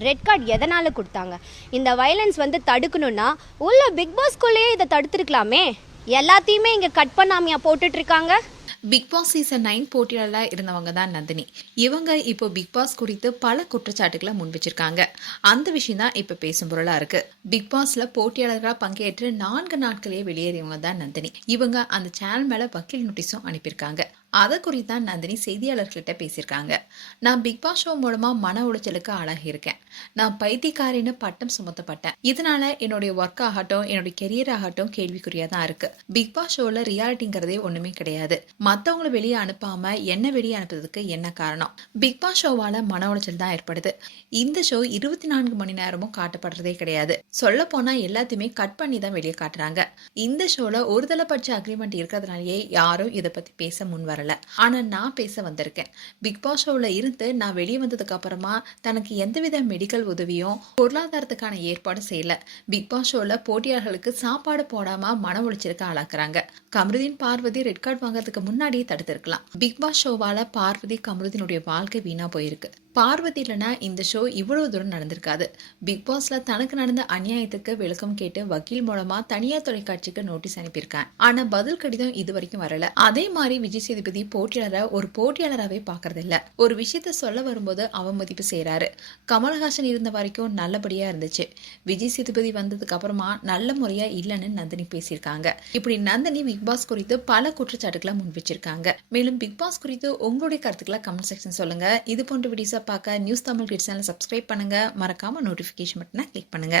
Red card எதனால கொடுத்தாங்க? இந்த வயலன்ஸ் வந்து தடுக்கணும்னா உள்ள பிக் பாஸ்குள்ளேயே இதை தடுத்துருக்கலாமே. எல்லாத்தையுமே இங்க கட் பண்ணாமையா போட்டுட்டு இருக்காங்க. பிக் பாஸ் சீசன் 9 போட்டியாளராக இருந்தவங்க தான் நந்தினி. இவங்க இப்போ பிக் பாஸ் குறித்து பல குற்றச்சாட்டுகளை முன் வச்சிருக்காங்க. அந்த விஷயம் தான் இப்போ பேசும் பொருளா இருக்கு. பிக் பாஸ்ல போட்டியாளர்களாக பங்கேற்று 4 நாட்களே வெளியேறியவங்க தான் நந்தினி. இவங்க அந்த சேனல் மேல வக்கீல் நோட்டீஸும் அனுப்பியிருக்காங்க. அதை குறித்து தான் நந்தினி செய்தியாளர்கிட்ட பேசியிருக்காங்க. நான் பிக் பாஸ் ஷோ மூலமா மன உளைச்சலுக்கு ஆளாகி இருக்கேன். நான் பைத்தியக்காரின்னு பட்டம் சுமத்தப்பட்டேன். இதனால என்னுடைய ஒர்க் ஆகட்டும், என்னுடைய கெரியர் ஆகட்டும் கேள்விக்குறியா தான் இருக்கு. பிக் பாஸ் ஷோல ரியாலிட்டிங்கிறதே ஒண்ணுமே கிடையாது. மற்றவங்களை வெளியே அனுப்பாம என்ன வெளியே அனுப்புறதுக்கு என்ன காரணம்? பிக் பாஸ் ஷோவால மன உளைச்சல் தான் ஏற்படுது. இந்த ஷோ 24 மணி நேரமும் காட்டப்படுறதே கிடையாது. சொல்ல போனா எல்லாத்தையுமே கட் பண்ணி தான் வெளியே காட்டுறாங்க. இந்த ஷோல ஒருதலைப்பட்ச அக்ரிமெண்ட் இருக்கிறதுனாலயே யாரும் இதை பத்தி பேச முன் வரல. ஆனா நான் பேச வந்திருக்கேன். பிக் பாஸ் ஷோல இருந்து நான் வெளியே வந்ததுக்கு அப்புறமா தனக்கு எந்தவித மெடிக்கல் உதவியும் பொருளாதாரத்துக்கான ஏற்பாடு செய்யல. பிக் பாஸ் ஷோல போட்டியாளர்களுக்கு சாப்பாடு போடாம மன உளைச்சலுக்கு ஆளாக்குறாங்க. கமருதீன் பார்வதி ரெட் கார்டு வாங்குறதுக்கு முன்னாடியே தடுத்திருக்கலாம். பிக் பாஸ் ஷோவால பார்வதி கமருதீனுடைய வாழ்க்கை வீணா போயிருக்கு. பார்வதி இல்லைனா இந்த ஷோ இவ்வளவு தூரம் நடந்திருக்காது. பிக் பாஸ்ல தனக்கு நடந்த அநியாயத்துக்கு விளக்கம் கேட்டு வக்கீல் மூலமா தனியார் தொலைக்காட்சிக்கு நோட்டீஸ் அனுப்பியிருக்கேன். ஆனா பதில் கடிதம் இது வரைக்கும் வரல. அதே மாதிரி விஜய் சேதுபதி போட்டியாளரை ஒரு போட்டியாளராகவே பாக்குறது இல்ல. ஒரு விஷயத்த சொல்ல வரும்போது அவமதிப்பு செய்யறாரு. கமல்ஹாசன் இருந்த வரைக்கும் நல்லபடியா இருந்துச்சு. விஜய் சேதுபதி வந்ததுக்கு அப்புறமா நல்ல முறையா இல்லைன்னு நந்தினி பேசியிருக்காங்க. இப்படி நந்தினி பிக் பாஸ் குறித்து பல குற்றச்சாட்டுகளை முன் வச்சிருக்காங்க. மேலும் பிக் பாஸ் குறித்து உங்களுடைய கருத்துக்களை கமெண்ட் செக்ஷன் சொல்லுங்க. இது போன்ற வீடியோஸை பார்க்க நியூஸ் தமிழ் கிட்ஸ் சேனலை சப்ஸ்கிரைப் பண்ணுங்க. மறக்காம நோட்டிஃபிகேஷன் பட்டனை கிளிக் பண்ணுங்க.